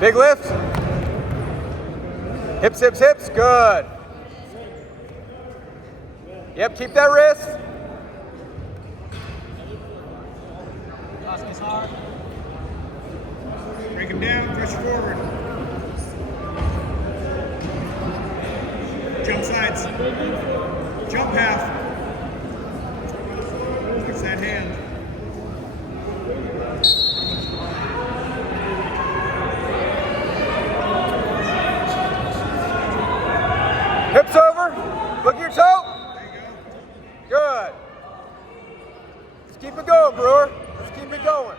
Big lift. Hips, hips, hips. Good. Yep, keep that wrist. Break him down, pressure forward. Jump sides. Jump half. Fix that hand. Hips over. Look at your toe. Good. Let's keep it going, Brewer. Let's keep it going.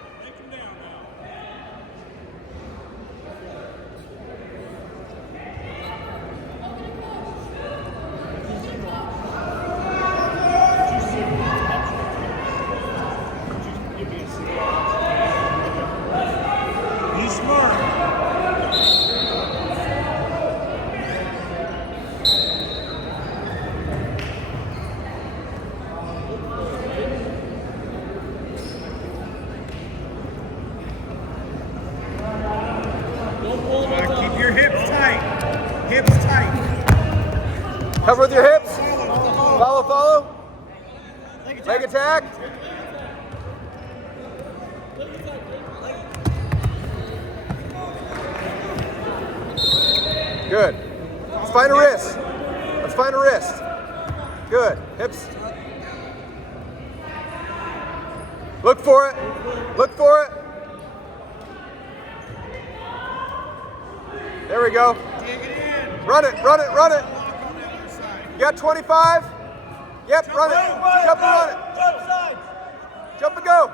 Be smart. Keep your hips tight. Hips tight. Cover with your hips. Follow, follow. Leg attack. Good. Let's find a wrist. Let's find a wrist. Good. Hips. Look for it. Look for it. There we go. Dig it in. Run it, run it, run it. Walk on the other side. You got 25? Yep, run it. Jump and run it. Jump and go.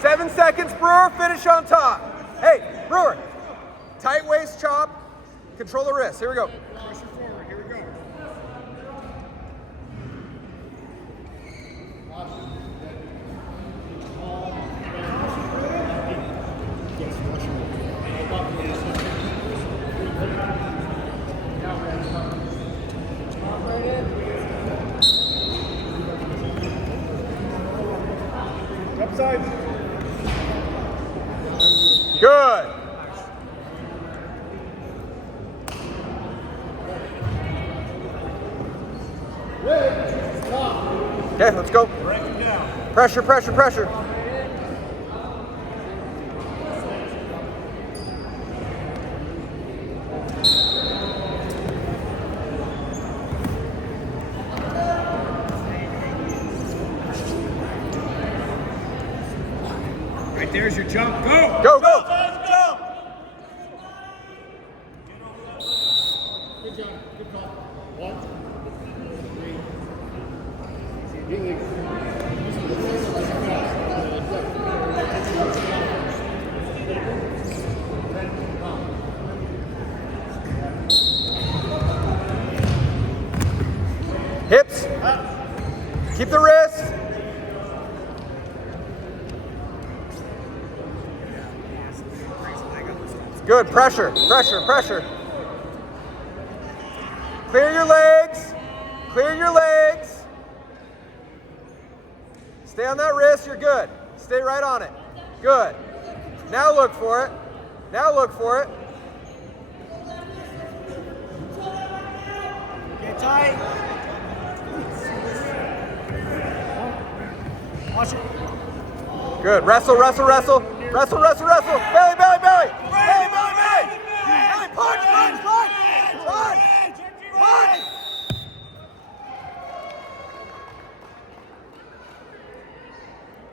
Seven seconds, Brewer, finish on top. Hey, Brewer, tight waist chop, control the wrist. Here we go. Pressure forward. Here we go. Jump sides. Good. Okay, let's go. Break him down. Pressure, pressure, pressure. Right there's your jump. Go. Go, go. Good job. Good call. 1, 2, 3. Hips. Keep the wrist. Good. Pressure, pressure, pressure. Clear your legs. Clear your legs. Stay on that wrist. You're good. Stay right on it. Good. Now look for it. Now look for it. Get tight. Watch it. Good. Wrestle, wrestle, wrestle. Wrestle, wrestle, wrestle. Belly, belly.